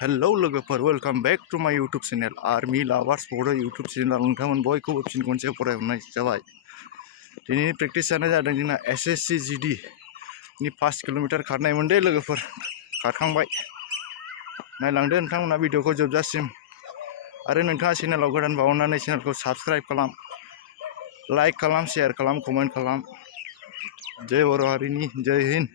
Hello लोगोफोर welcome back to my YouTube channel army lovers बर' YouTube channel नोंथांमोन बयखौबो फिन खनसे फरायहरनाय जाबाय। दिनैनि प्रेक्टिसआनो जादों जोंना एसएससि जीडी नि 5 किल'मिटार खारनायमोन दे लोगोफोर, खारखांबाय। नायलांदो नोंथांमोना भिडिअखौ जोबजासिम। आरो नोंथाङा चेनेलाव गोदान बावनानै चेनेलखौ साबस्क्राइब खालाम, लाइक खालाम, शेयार खालाम, कमेन्ट खालाम। जय बर' हारिनि जय हिन्द।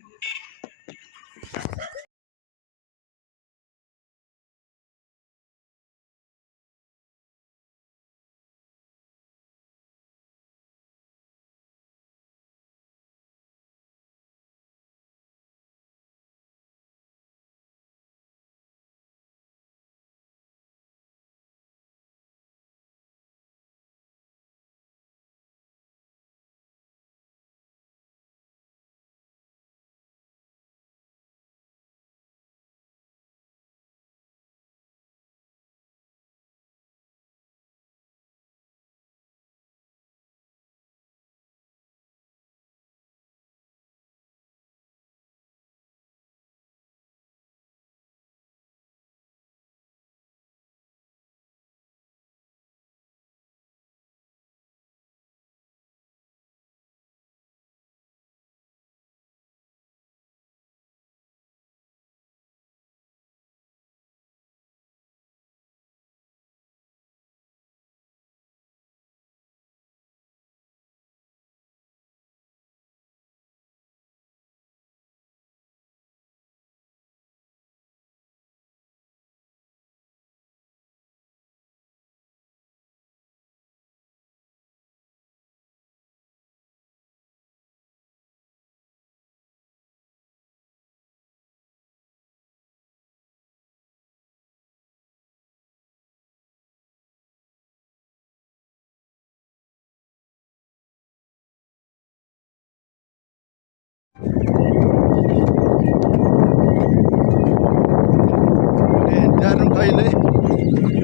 Jangan kaile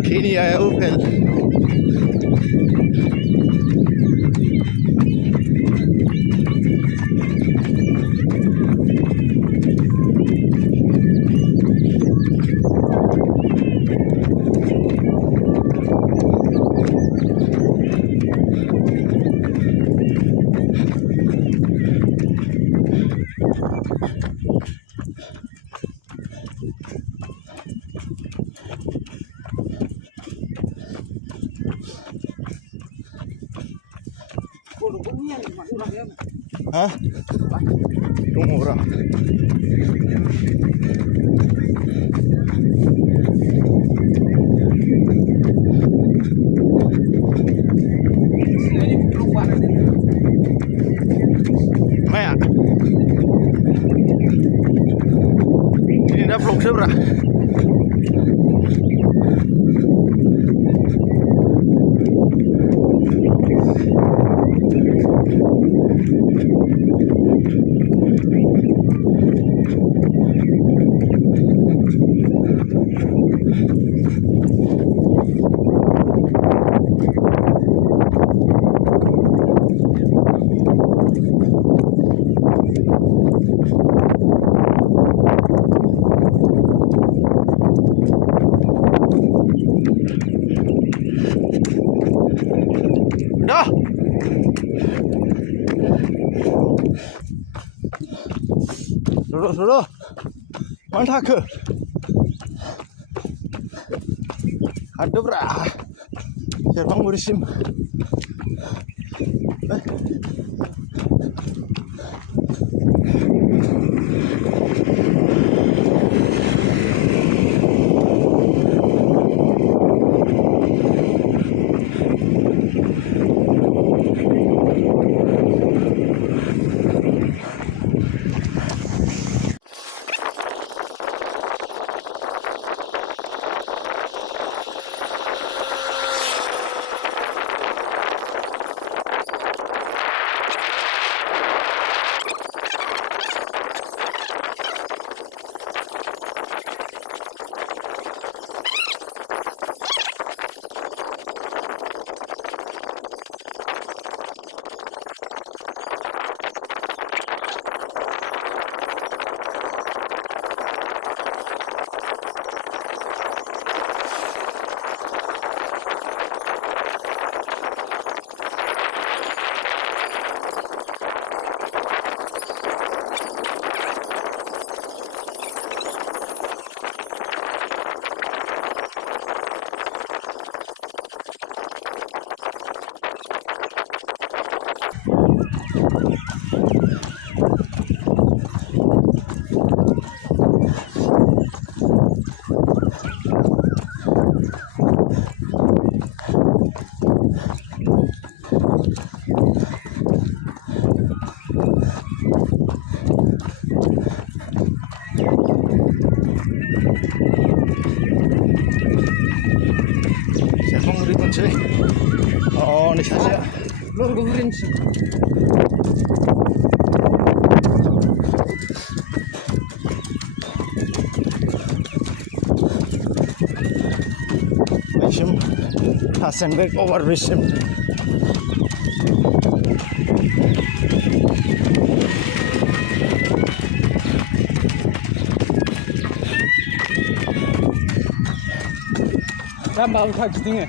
kini aya upel hah? Tunggu orang. Maya. Ini dah vlog seberapa? Dah. Duduk. Mana ke? Ada berapa? Terbang berisim. sih. Oh, ini saja. Lur gugurin sih. Bizim Hasenberg over bizim. Ben balık takiptini.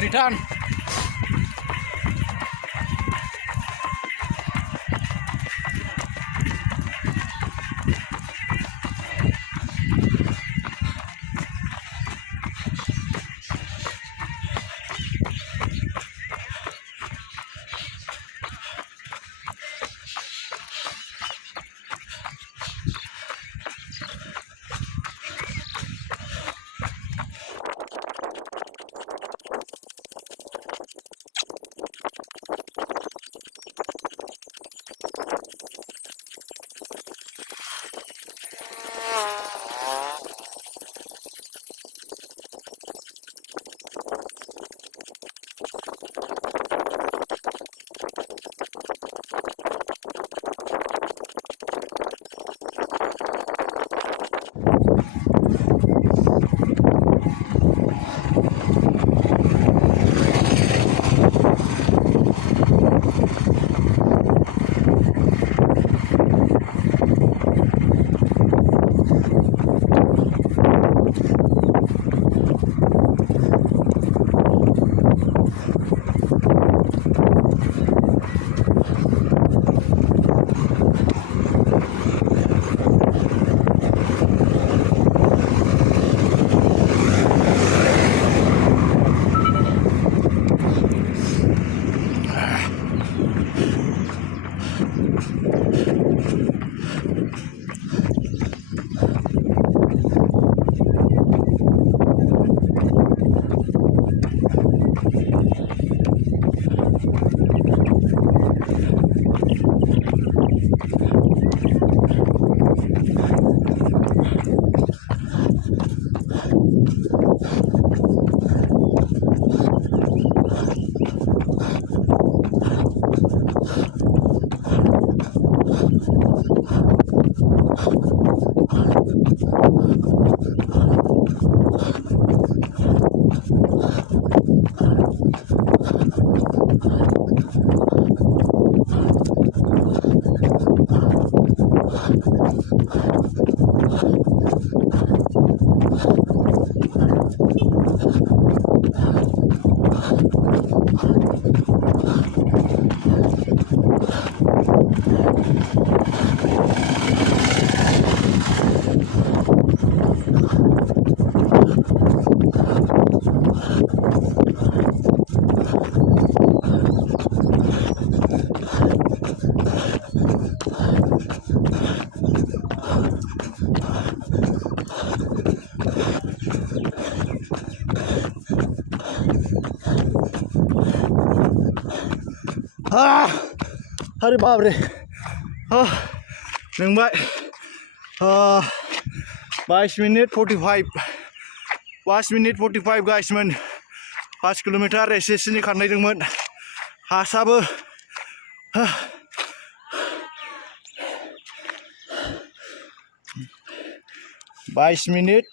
Return. Hari baab re. Nengbai. 22 minute 45. 5 minute 45 guys men. 5 kilometer SSC ni khanai dongmon. Hasaबो 22 minute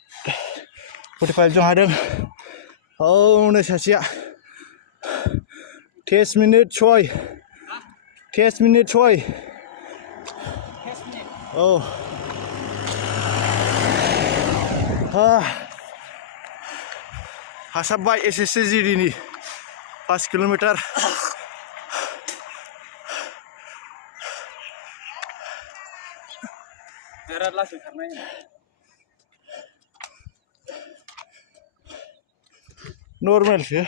45 jong hadों. Oh नै सासेया 10 minute Troy. 10 minute Troy. Oh. Hasabबाय SSC GD ni 5 kilometre तेरा last करना है normal है